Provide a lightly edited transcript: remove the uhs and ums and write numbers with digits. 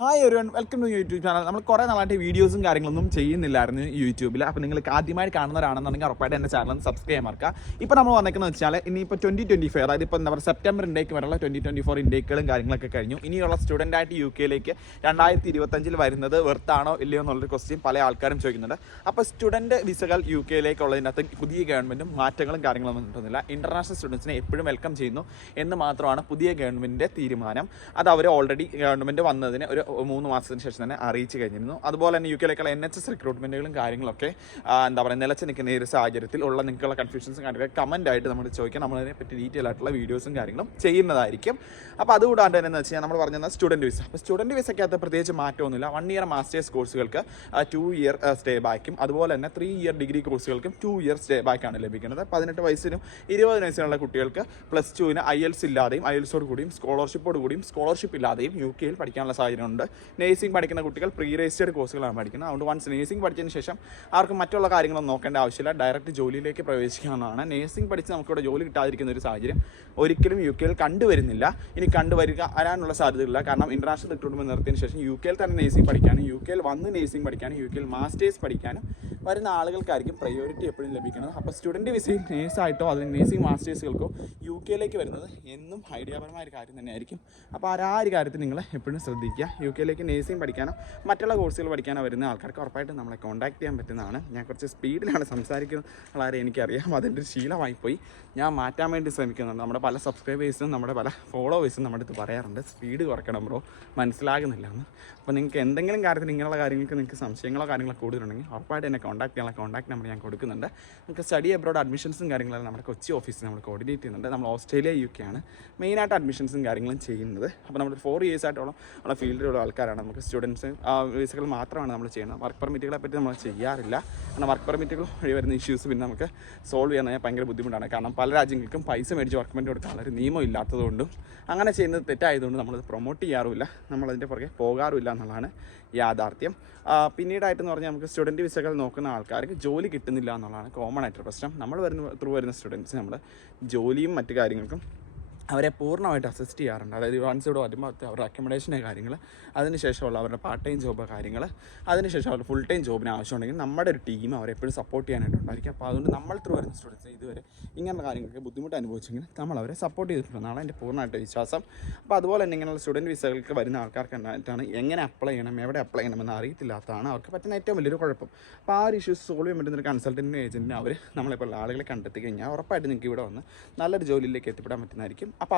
Hi everyone, welcome to YouTube channel. നമ്മൾ കുറേ നാളായിട്ട് വീഡിയോസും കാര്യങ്ങളൊന്നും ചെയ്യുന്നില്ലായിരുന്നു യൂട്യൂബിൽ. അപ്പോൾ നിങ്ങൾക്ക് ആദ്യമായി കാണുന്നവരാണെന്നുണ്ടെങ്കിൽ ഉറപ്പായിട്ട് എൻ്റെ ചാനൽ സബ്സ്ക്രൈബ് ചെയ്യാൻ മറക്കുക. ഇപ്പോൾ നമ്മൾ വന്നിരിക്കുന്നത് വെച്ചാൽ ഇനിയിപ്പോൾ 2025, അതായത് ഇപ്പോൾ എന്താ പറയുക സെപ്റ്റംബർ ഇൻടേക്ക് വരെയുള്ള 2024 ഇൻടേക്കുകളും കാര്യങ്ങളൊക്കെ കഴിഞ്ഞു. ഇനിയുള്ള സ്റ്റുഡൻ്റായിട്ട് UK-ലേക്ക് 2025 വരുന്നത് വെർത്താണോ ഇല്ലയോ എന്നുള്ളൊരു ക്വസ്റ്റ്യൻ പല ആൾക്കാരും ചോദിക്കുന്നുണ്ട്. അപ്പോൾ സ്റ്റുഡൻറ്റ് വിസകൾ UK-ലേക്കുള്ളതിനകത്ത് പുതിയ ഗവൺമെൻറ്റും മാറ്റങ്ങളും കാര്യങ്ങളൊന്നും കിട്ടുന്നില്ല. ഇൻ്റർനാഷണൽ സ്റ്റുഡൻസിനെ എപ്പോഴും വെൽക്കം ചെയ്യുന്നു എന്ന് മാത്രമാണ് പുതിയ ഗവൺമെൻറ്റിൻ്റെ തീരുമാനം. അത് അവർ ഓൾറെഡി ഗവൺമെൻറ് വന്നതിന് ഒരു 3 മാസത്തിന് ശേഷം തന്നെ അറിയിച്ചു കഴിഞ്ഞിരുന്നു. അതുപോലെ തന്നെ UK-ലേക്കുള്ള NHS റിക്രൂട്ട്മെൻറ്റുകളും കാര്യങ്ങളൊക്കെ എന്താ പറയുക നിലച്ച് നിൽക്കുന്ന ഈ ഒരു സാഹചര്യത്തിൽ ഉള്ള നിങ്ങൾക്കുള്ള കൺഫ്യൂഷൻസും കാര്യങ്ങളൊക്കെ കമൻറ്റായിട്ട് നമ്മൾ ചോദിക്കാം. നമ്മളതിനെ പറ്റി ഡീറ്റെയിൽ ആയിട്ടുള്ള വീഡിയോസും കാര്യങ്ങളും ചെയ്യുന്നതായിരിക്കും. അപ്പോൾ അതുകൂടാണ്ട് തന്നെ എന്ന് വെച്ച് കഴിഞ്ഞാൽ നമ്മൾ പറഞ്ഞത് സ്റ്റുഡൻറ്റ് വിസ. അപ്പോൾ സ്റ്റുഡൻറ്റ് വിസയ്ക്കകത്ത് പ്രത്യേകിച്ച് മാറ്റമൊന്നുമില്ല. 1 ഇയർ മാസ്റ്റേഴ്സ് കോഴ്സുകൾക്ക് 2 ഇയർ സ്റ്റേ ബാക്കും, അതുപോലെ തന്നെ 3 ഇയർ ഡിഗ്രി കോഴ്സുകൾക്കും 2 ഇയർ സ്റ്റേ ബാക്കാണ് ലഭിക്കുന്നത്. 18 വയസ്സിനും 20 വയസ്സിനുള്ള കുട്ടികൾക്ക് +2-ന് IELTS ഇല്ലാതെയും IELTSോട് കൂടിയും സ്കോളർഷിപ്പോട് കൂടിയും സ്കോളർഷിപ്പ് ഇല്ലാതെയും UK-യിൽ പഠിക്കാനുള്ള സാഹചര്യമുണ്ട്. നേഴ്സിംഗ് പഠിക്കുന്ന കുട്ടികൾ പ്രീ രജിസ്റ്റേഡ് കോഴ്സുകളാണ് പഠിക്കുന്നത്. അതുകൊണ്ട് വൺസ് നേഴ്സിംഗ് പഠിച്ചതിന് ശേഷം അവർക്ക് മറ്റുള്ള കാര്യങ്ങളൊന്നും നോക്കേണ്ട ആവശ്യമില്ല, ഡയറക്റ്റ് ജോലിയിലേക്ക് പ്രവേശിക്കാവുന്നതാണ്. നേഴ്സിംഗ് പഠിച്ച് നമുക്കിവിടെ ജോലി കിട്ടാതിരിക്കുന്ന ഒരു സാഹചര്യം ഒരിക്കലും UK-യിൽ കണ്ടുവരുന്നില്ല. ഇനി വരാനുള്ള സാധ്യതയില്ല. കാരണം ഇൻ്റർനാഷണൽ റിക്രൂട്ട്മെൻറ്റ് നിർത്തിയതിന് ശേഷം UK-യിൽ തന്നെ നേഴ്സിംഗ് പഠിക്കാനും UK-യിൽ വന്ന് നേഴ്സിംഗ് പഠിക്കാനും UK-യിൽ മാസ്റ്റേഴ്സ് പഠിക്കാനും വരുന്ന ആളുകൾക്കായിരിക്കും പ്രയോറിറ്റി എപ്പോഴും ലഭിക്കുന്നത്. അപ്പോൾ സ്റ്റുഡൻറ്റ് വിസയിൽ നേഴ്സായിട്ടോ അല്ലെങ്കിൽ നേഴ്സിംഗ് മാസ്റ്റേഴ്സുകൾക്കോ UK-ലേക്ക് വരുന്നത് എന്നും ഐഡിയാപരമായ ഒരു കാര്യം തന്നെയായിരിക്കും. അപ്പോൾ ആ ഒരു കാര്യത്തിൽ നിങ്ങൾ എപ്പോഴും ശ്രദ്ധിക്കുക. UK-ലേക്ക് നേഴ്സിംഗ് പഠിക്കാനോ മറ്റുള്ള കോഴ്സുകൾ പഠിക്കാനോ വരുന്ന ആൾക്കാർക്ക് ഉറപ്പായിട്ടും നമ്മളെ കോൺടാക്ട് ചെയ്യാൻ പറ്റുന്നതാണ്. ഞാൻ കുറച്ച് സ്പീഡിലാണ് സംസാരിക്കുന്നത്, വളരെ എനിക്കറിയാം, അതിൻ്റെ ഒരു ശീലമായിപ്പോയി. ഞാൻ മാറ്റാൻ വേണ്ടി ശ്രമിക്കുന്നുണ്ട്. നമ്മുടെ പല സബ്സ്ക്രൈബേഴ്സും നമ്മുടെ പല ഫോളോവേഴ്സും നമ്മുടെ അടുത്ത് പറയാറുണ്ട് സ്പീഡ് കുറയ്ക്കണം ബ്രോ, മനസ്സിലാകുന്നില്ല എന്ന്. അപ്പോൾ നിങ്ങൾക്ക് എന്തെങ്കിലും കാര്യത്തിൽ ഇങ്ങനെയുള്ള കാര്യങ്ങൾക്ക് നിങ്ങൾക്ക് സംശയങ്ങളോ കാര്യങ്ങളോ കൂടുതലുണ്ടെങ്കിൽ ഉറപ്പായിട്ട് എന്നെ കോൺടാക്ട് ചെയ്യാനുള്ള കോൺടാക്ട് നമ്പർ ഞാൻ കൊടുക്കുന്നുണ്ട്. നമുക്ക് സ്റ്റഡി അബ്രോഡ് അഡ്മിഷൻസും കാര്യങ്ങളെല്ലാം നമ്മുടെ കൊച്ചി ഓഫീസിൽ നമ്മൾ കോർഡിനേറ്റ് ചെയ്യുന്നുണ്ട്. നമ്മൾ ഓസ്ട്രേലിയ UK ആണ് മെയിനായിട്ട് അഡ്മിഷൻസും കാര്യങ്ങളും ചെയ്യുന്നത്. അപ്പോൾ നമ്മൾ 4 ഇയേഴ്സ് ആയിട്ടുള്ള ഉള്ള ഫീൽഡിലുള്ള ആൾക്കാരാണ്. നമുക്ക് സ്റ്റുഡൻസ് വിസകൾ മാത്രമാണ് നമ്മൾ ചെയ്യുന്നത്. വർക്ക് പെർമിറ്റുകളെ പറ്റി നമ്മൾ ചെയ്യാറില്ല. കാരണം വർക്ക് പെർമിറ്റുകൾ വഴി വരുന്ന ഇഷ്യൂസ് പിന്നെ നമുക്ക് സോൾവ് ചെയ്യാൻ ഭയങ്കര ബുദ്ധിമുട്ടാണ്. കാരണം പല രാജ്യങ്ങൾക്കും പൈസ മേടിച്ച് വർക്ക് പെർമിറ്റ് കൊടുക്കാൻ ഒരു നിയമം ഇല്ലാത്തതുകൊണ്ടും അങ്ങനെ ചെയ്യുന്നത് തെറ്റായതുകൊണ്ട് നമ്മളത് പ്രൊമോട്ട് ചെയ്യാറുമില്ല, നമ്മളതിൻ്റെ പുറകെ പോകാറുമില്ല എന്നുള്ളതാണ് യാഥാർത്ഥ്യം. പിന്നീടായിട്ടെന്ന് പറഞ്ഞാൽ നമുക്ക് സ്റ്റുഡൻറ്റ് വിസകൾ നോക്കുന്ന ആൾക്കാർക്ക് ജോലി കിട്ടുന്നില്ല എന്നുള്ളതാണ് കോമൺ ആയിട്ടൊരു പ്രശ്നം. നമ്മൾ വരുന്ന സ്റ്റുഡൻസ് നമ്മൾ ജോലിയും മറ്റു കാര്യങ്ങൾക്കും അവരെ പൂർണ്ണമായിട്ട് അസിസ്റ്റ് ചെയ്യാറുണ്ട്. അതായത് വൺസ് ഇവിടെ വരുമ്പോൾ അവരുടെ അക്കോമഡേഷൻ്റെ കാര്യങ്ങൾ, അതിനുശേഷമുള്ള അവരുടെ പാർട്ട് ടൈം ജോബ് കാര്യങ്ങൾ, അതിനുശേഷം അവരുടെ ഫുൾ ടൈം ജോബിന് ആവശ്യമുണ്ടെങ്കിൽ നമ്മുടെ ഒരു ടീം അവരെ എപ്പോഴും സപ്പോർട്ട് ചെയ്യാനായിട്ടുണ്ടായിരിക്കും. അപ്പോൾ അതുകൊണ്ട് നമ്മൾ വരുന്ന സ്റ്റുഡൻസ് ഇതുവരെ ഇങ്ങനെയുള്ള കാര്യങ്ങൾക്ക് ബുദ്ധിമുട്ട് അനുഭവിച്ചെങ്കിൽ നമ്മൾ അവരെ സപ്പോർട്ട് ചെയ്തിട്ടുണ്ടെന്നാണ് എൻ്റെ പൂർണ്ണമായിട്ട് വിശ്വാസം. അപ്പോൾ അതുപോലെ തന്നെ ഇങ്ങനെയുള്ള സ്റ്റുഡൻറ്റ് വിസകൾക്ക് വരുന്ന ആൾക്കാർക്ക് എന്തായിട്ടാണ് എങ്ങനെ അപ്ലൈ ചെയ്യണം, എവിടെ അപ്ലൈ ചെയ്യണമെന്ന് അറിയത്തില്ലാത്തതാണ് അവർക്ക് പറ്റുന്ന ഏറ്റവും വലിയൊരു കുഴപ്പം. അപ്പോൾ ആ ഒരു ഇഷ്യൂസ് സോൾവ് ചെയ്യാൻ പറ്റുന്ന ഒരു കൺസൾട്ടൻറ്റിൻ്റെ ഏജൻറ്റിനെ അവർ നമ്മളിപ്പോൾ ആളുകളെ കണ്ടെത്തി കഴിഞ്ഞാൽ ഉറപ്പായിട്ട് നിങ്ങൾക്ക് ഇവിടെ വന്ന് നല്ലൊരു ജോലിയിലേക്ക് എത്തിപ്പെടാൻ പറ്റുന്നതായിരിക്കും. അപ്പോൾ